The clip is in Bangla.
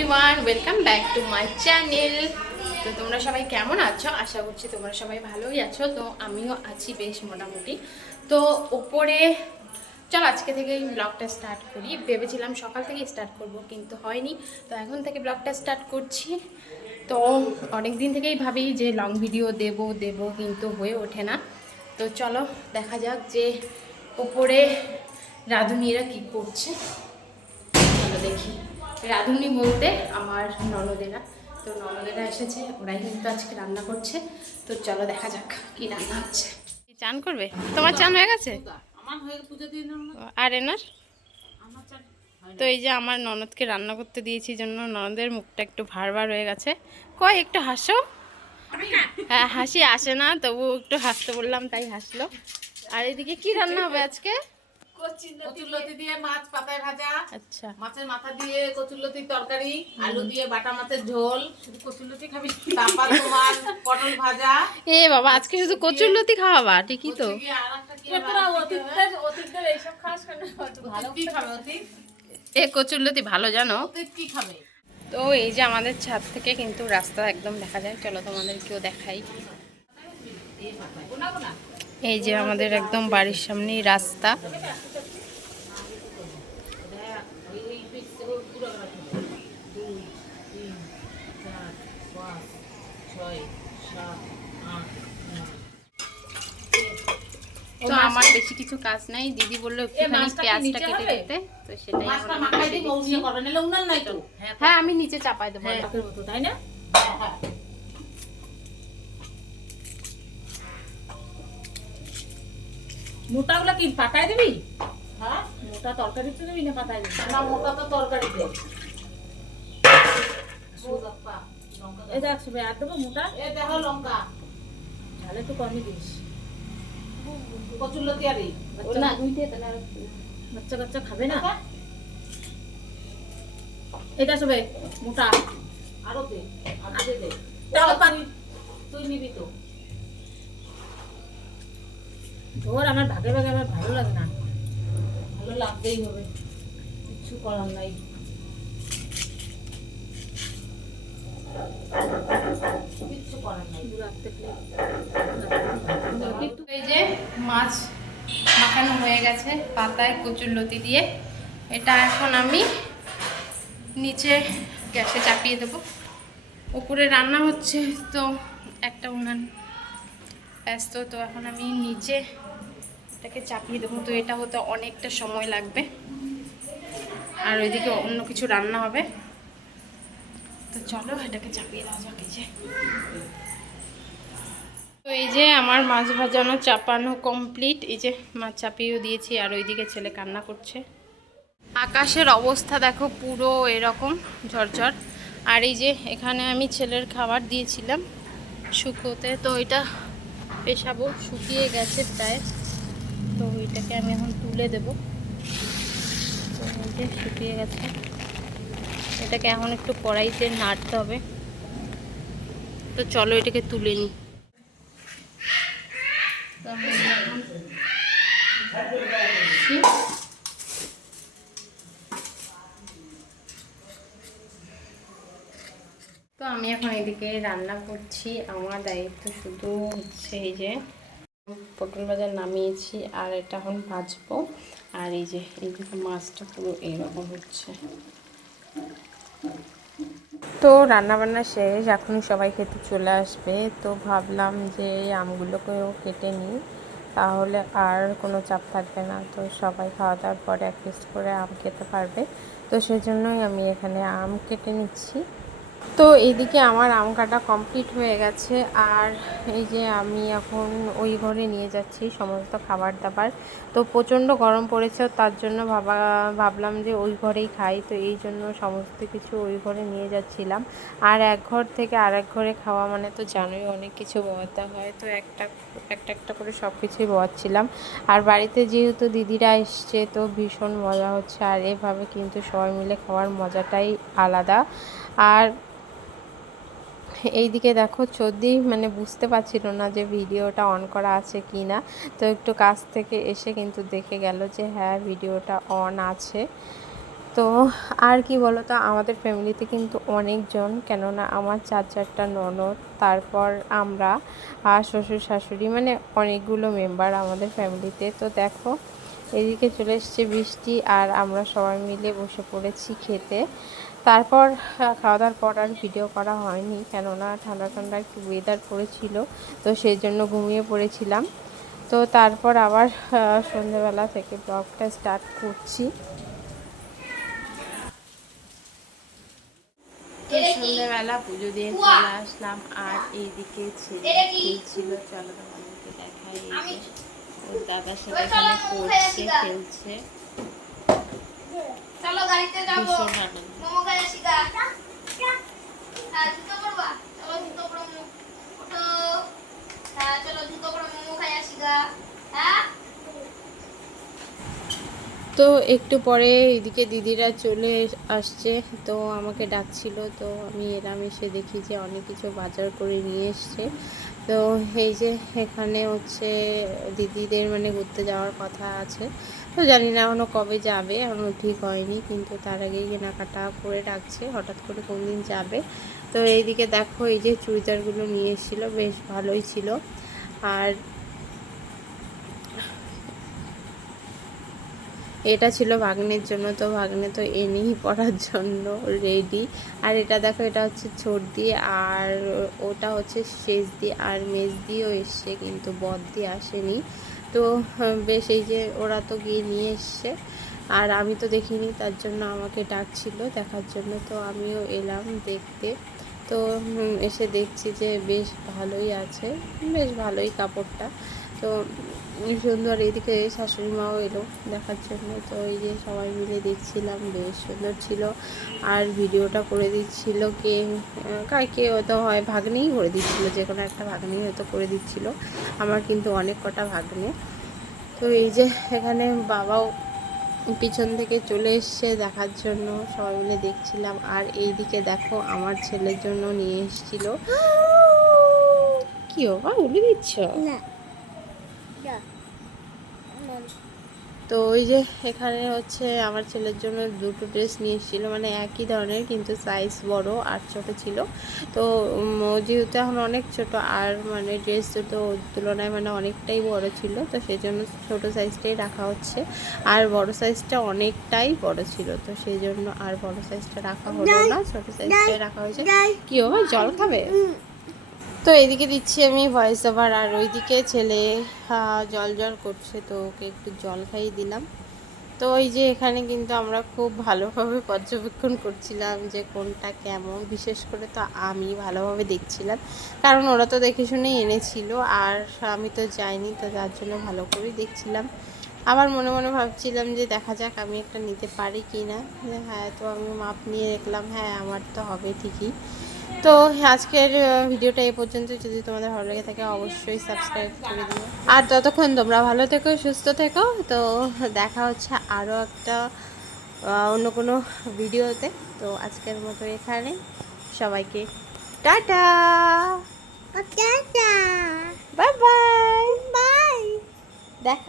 Everyone, welcome back to my channel. তো তোমরা সবাই কেমন আছো? আশা করছি তোমরা সবাই ভালোই আছো। তো আমিও আছি বেশ মোটামুটি। তো ওপরে চল আজকে থেকে ব্লগটা স্টার্ট করি। ভেবেছিলাম সকাল থেকে স্টার্ট করব, কিন্তু হয়নি। তো এখন থেকে ব্লগটা স্টার্ট করছি। তো অনেক দিন থেকেই ভাবি যে লং ভিডিও দেব কিন্তু হয়ে ওঠে না। তো চলো দেখা যাক যে ওপরে রাঁধুনিরা কী করছে। চলো দেখি। রাঁধুনি বলতে আমার ননদেরা। তো ননদেরা এসেছে, ওরাই কিন্তু আজকে রান্না করছে। তো চলো দেখা যাক কি রান্না হচ্ছে। চান করবে? তোমার চান হয়ে গেছে? আর এনার তো এই যে আমার ননদকে রান্না করতে দিয়েছি জন্য ননদের মুখটা একটু ভার হয়ে গেছে। কই একটু হাসো। হ্যাঁ, হাসি আসে না, তবু একটু হাসতে বললাম তাই হাসলো। আর এদিকে কি রান্না হবে আজকে? কচুরলতি দিয়ে মাছ পাতায় ভাজা, আচ্ছা, মাছের মাথা দিয়ে কচুরলতির তরকারি, আলু দিয়ে বাটা মাছের ঝোল। শুধু কচুরলতি খাবি? তারপর তোমার পটল ভাজা। এ বাবা, আজকে শুধু কচুরলতি খাওয়াবা? ঠিকই তো। এ কচুরলতি ভালো জানো। কি খাবে? তো এই যে আমাদের ছাদ থেকে কিন্তু রাস্তা একদম দেখা যায়। চলো তোমাদেরকেও দেখাই। এই যে আমাদের একদম বাড়ির সামনেই রাস্তা। তো আমার বেশি কিছু কাজ নাই। দিদি বললো একটুখানি পেঁয়াজটা কেটে দিতে, তো সেটাই এখন আমি কেটে দিচ্ছি। হ্যাঁ, আমি নিচে চাপাই দেবো, তাই না? মোটাগুলা কি পাতায় দিবি? হ্যাঁ, মোটা তরকারিতে দিবি না পাতায় দিবি? না, মোটা তো তরকারিতে। এই দেখ সবাই আর দেবো মোটা। এ দেখো লঙ্কা ঝাল একটু কমই দিস। কচুরলতি আর বাচ্চা বাচ্চা খাবে না। এটা সবে মোটা আরো দে, আরো দে। তুই নিবি তো? ধর, আমার ভাগে ভাগে আমার ভালো লাগে না। ভালো লাগতেই হবে, কিছু করার নাই। কিচ্ছু করার নাই। এই যে মাছ মাখানো হয়ে গেছে পাতায় কচুরলতি দিয়ে। এটা এখন আমি নিচে গ্যাসে চাপিয়ে দেবো। উপরে রান্না হচ্ছে, তো একটা উনান ব্যস্ত। তো এখন আমি নিচে এটাকে চাপিয়ে দেবো। তো এটা হতে অনেকটা সময় লাগবে, আর ওইদিকে অন্য কিছু রান্না হবে। তো চলো এটাকে চাপিয়ে দেওয়া যাক। এই যে তো এই যে আমার মাছ ভাজানো চাপানো কমপ্লিট। এই যে মাছ চাপিয়েও দিয়েছি, আর ওইদিকে ছেলে কান্না করছে। আকাশের অবস্থা দেখো পুরো এরকম ঝরঝর। আর এই যে এখানে আমি ছেলের খাবার দিয়েছিলাম শুকোতে, তো এটা পেশাবো, শুকিয়ে গেছে প্রায়। তো ওইটাকে আমি এখন তুলে দেব। তো এই যে শুকিয়ে গেছে, এটাকে এখন একটু কড়াইতে নাড়তে হবে। তো চলো এটাকে তুলে নিই। তো আমি এখন এদিকে রান্না করছি। আমার দায়িত্ব শুধু হচ্ছে এই যে পটল ভাজা নামিয়েছি, আর এটা এখন ভাজবো। আর এই যে এইদিকে মাছটা পুরো এইরকম হচ্ছে। তো রান্নাবান্না শেষ, এখন সবাই খেতে চলে আসবে। তো ভাবলাম যে এই আমগুলোকেও কেটে নিই, তাহলে আর কোনো চাপ থাকবে না। তো সবাই খাওয়া দাওয়ার পরে এক পিস করে আম খেতে পারবে। তো সেজন্যই আমি এখানে আম কেটে নিচ্ছি। তো এইদিকে আমার আম কাটা কমপ্লিট হয়ে গেছে। আর এই যে আমি এখন ওই ঘরে নিয়ে যাচ্ছি সমস্ত খাবার দাবার। তো প্রচণ্ড গরম পড়েছে, তার জন্য ভাবলাম যে ওই ঘরেই খাই। তো এই জন্য সমস্ত কিছু ওই ঘরে নিয়ে যাচ্ছিলাম। আর এক ঘর থেকে আরেক ঘরে খাওয়া মানে তো জানোই অনেক কিছু বওয়াতে হয়। তো একটা একটা করে সব কিছুই বওয়াচ্ছিলাম। আর বাড়িতে যেহেতু দিদিরা এসছে, তো ভীষণ মজা হচ্ছে। আর এভাবে কিন্তু সবাই মিলে খাওয়ার মজাটাই আলাদা। আর এইদিকে দেখো চোদ্দি মানে বুঝতে পারছিল না যে ভিডিওটা অন করা আছে কি না। তো একটু কাছ থেকে এসে কিন্তু দেখে গেল যে হ্যাঁ ভিডিওটা অন আছে। তো আর কি বলো তো, আমাদের ফ্যামিলিতে কিন্তু অনেকজন, কেননা আমার 4টা ননদ, তারপর আমরা, আর শ্বশুর শাশুড়ি, মানে অনেকগুলো মেম্বার আমাদের ফ্যামিলিতে। তো দেখো এদিকে চলে এসছে বৃষ্টি, আর আমরা সবাই মিলে বসে পড়েছি খেতে। তারপর খাওয়া দাওয়ার পর আর ভিডিও করা হয়নি, কেননা ঠান্ডা ঠান্ডা একটু ওয়েদার পড়েছিল, তো সেই জন্য ঘুমিয়ে পড়েছিলাম। তো তারপর আবার সন্ধ্যেবেলা থেকে ব্লগটা স্টার্ট করছি। সন্ধ্যেবেলা পুজো দিয়ে চলে আসলাম, আর এইদিকে ছেলে খেলছিল। চলো তোমাদেরকে দেখাই, এই যে ওর দাদার সাথে এখানে পড়ছে, খেলছে, চলো গাড়িতে যাবো, ভীষণ আনন্দ। মোমো খাই আসি গা। হ্যাঁ জুতো পরবা, চলো জুতো পরো, ওঠো। হ্যাঁ চলো জুতো পরো, মোমো খাই আসি গা। হ্যাঁ তো একটু পরে এদিকে দিদিরা চলে আসছে, তো আমাকে ডাকছিল, তো আমি এলাম, এসে দেখি যে অনেক কিছু বাজার করে নিয়ে এসছে। তো এই যে এখানে হচ্ছে দিদিদের মানে ঘুরতে যাওয়ার কথা আছে, তো জানি না এখনও কবে যাবে, এখনও ঠিক হয়নি, কিন্তু তার আগেই কেনাকাটা করে রাখছে, হঠাৎ করে কোন দিন যাবে। তো এইদিকে দেখো এই যে চুড়িদারগুলো নিয়ে এসেছিলো, বেশ ভালোই ছিল। আর এটা ছিল ভাগ্নের জন্য, তো ভাগ্নে তো এনেই পড়ার জন্য রেডি। আর এটা দেখো, এটা হচ্ছে ছোট দিয়ে, আর ওটা হচ্ছে শেষ দিয়ে, আর মেজ দিয়েও এসছে, কিন্তু বদ দিয়ে আসেনি। তো বেশ, এই যে ওরা তো গিয়ে নিয়ে এসছে, আর আমি তো দেখিনি, তার জন্য আমাকে ডাকছিল দেখার জন্য, তো আমিও এলাম দেখতে। তো এসে দেখছি যে বেশ ভালোই আছে, বেশ ভালোই কাপড়টা, তো সুন্দর। এইদিকে শাশুড়ি মাও এলো দেখার জন্য, তো এই যে সবাই মিলে দেখছিলাম, বেশ সুন্দর ছিল। আর ভিডিওটা করে দিচ্ছিল কে, কে হয়তো হয় ভাগ্নেই করে দিচ্ছিল, যে কোনো একটা ভাগ্নেই হয়তো করে দিচ্ছিল। আমার কিন্তু অনেক কটা ভাগ্নে। তো এই যে এখানে বাবাও পিছন থেকে চলে এসছে দেখার জন্য, সবাই মিলে দেখছিলাম। আর এইদিকে দেখো আমার ছেলের জন্য নিয়ে এসেছিল। কি বাবা উলি দিচ্ছ? তো ওই যে এখানে হচ্ছে আমার ছেলের জন্য দুটো ড্রেস নিয়ে এসেছিলো, মানে একই ধরনের, কিন্তু সাইজ বড় আর ছোট ছিল। তো যেহেতু এখন অনেক ছোট, আর মানে ড্রেস দুটো ওর তুলনায় মানে অনেকটাই বড় ছিল, তো সেই জন্য ছোটো সাইজটাই রাখা হচ্ছে। আর বড় সাইজটা অনেকটাই বড় ছিল, তো সেই জন্য আর বড় সাইজটা রাখা হলো না, ছোটো সাইজটাই রাখা হয়েছে। কি বাবা জল খাবে? তো এদিকে দিচ্ছি আমি ভয়েস ওভার, আর ওইদিকে ছেলে জল জল করছে, তো ওকে একটু জল খাইয়ে দিলাম। তো ওই যে এখানে কিন্তু আমরা খুব ভালোভাবে পর্যবেক্ষণ করছিলাম যে কোনটা কেমন, বিশেষ করে তো আমি ভালোভাবে দেখছিলাম, কারণ ওরা তো দেখে শুনেই এনেছিল, আর আমি তো যাইনি, তো তার জন্য ভালো করেই দেখছিলাম। আবার মনে মনে ভাবছিলাম যে দেখা যাক আমি একটা নিতে পারি কি না। হ্যাঁ, তো আমি মাপ নিয়ে দেখলাম, হ্যাঁ আমার তো হবে ঠিকই। তো আজকের ভিডিওটা এই পর্যন্ত। যদি তোমাদের ভালো লেগে থাকে অবশ্যই সাবস্ক্রাইব করে দিও, আর ততক্ষণ তোমরা ভালো থেকো, সুস্থ থেকো। তো দেখা হচ্ছে আরও একটা অন্য কোনো ভিডিওতে। তো আজকের মতো এখানে সবাইকে tata, tata, bye bye, bye. দেখা